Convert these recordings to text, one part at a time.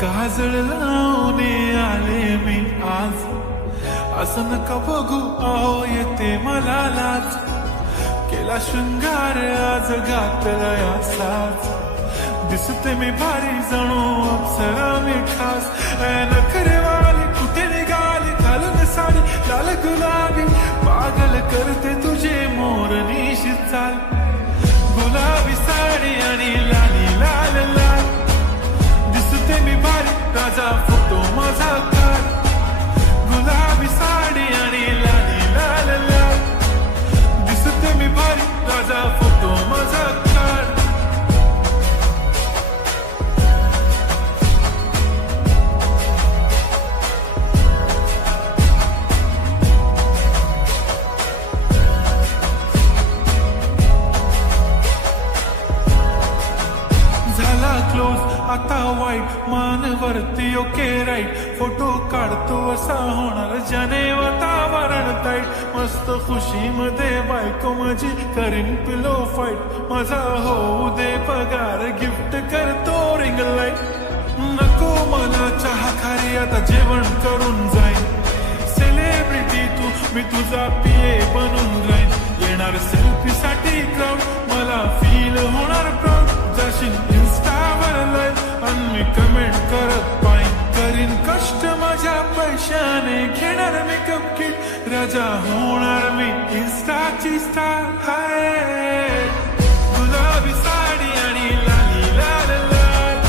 काजळ लावून आले मी आज, असं नका बघू अहो येते मला लाज. केला शृंगार आज घातला असाच, दिसते मी भारी जणू अप्सरा मी खास. नखरेवाली कुठे निघाली घालून साडी लाल गुलाबी, पागल करते तुझे मोरनीशी चाल. गुलाबी साडी आणि लाली लाल लाल, दिसते मी भारी राजा फोटो माझा काढ. गुलाबी साडी आणि लाली लाल लाल, दिसते मी भारी राजा फोटो माझा काढ. आता वाईट मानवरती ओके राईट, फोटो काढतो असा होणार ज्याने वातावरण ताईट. मस्त खुशी मध्ये बायको माझी करीन पिलो फाईट, माझा होऊ दे पगार गिफ्ट करतो रिंग लाईट. नको मला चहा खारी आता जेवण करून जाईन, सेलिब्रिटी तू मी तुझा पिये बनून राहीन. येणार सेल्फी साठी क्राऊड मला फील होणार प्राऊड, जाशील इन्स्टावर लाईव्ह आणि मी कमेंट करत पाहिन. करीन कष्ट माझ्या पैशाने घेणार मेकअप किट, राजा होणार मी इन्स्टाची स्टार. हाय गुलाबी साडी आणि लाली लाल लाल,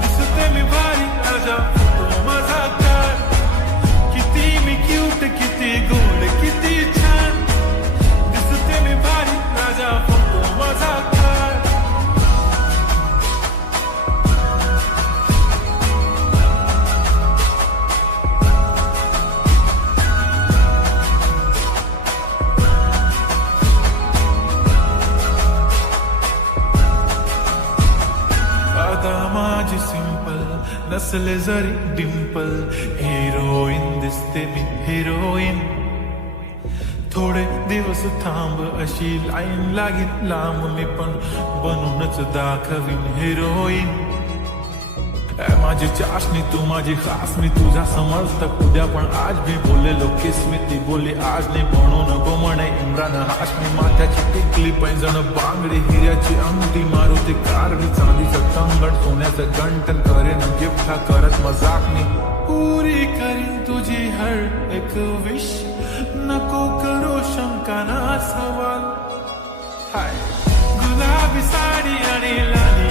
दिसते मी भारी राजा फोटो माझा काढ. किती मी क्यूट किती गोड किती छान, दिसते मी भारी राजा फोटो माझा काढ. माझी सिंपल नसले जरी डिंपल, हिरोईन दिसते मी हिरोईन. थोडे दिवस थांब अशी लाईन लागेल लांब, मी पण बनूनच दाखवीन हिरोईन. माझी चाशनी तू माझी खास, मी तुझा समर्थक उद्या पण आज भी बोललेलो किस मी. ती बोलली आज नाही म्हणून गो म्हणे इम्रान हाशमी. माथ्याची टिकली पैंजण बांगडी हिऱ्याची अंगठी, मारुती कारवी चांदीचं कंगण सोन्याचं गंटन. करेन गिफ्ट हा करत मजाक मी, पुरी करीन तुझी हर एक विश. नको करू शंका ना सवाल. हाय गुलाबी साडी आणि लाली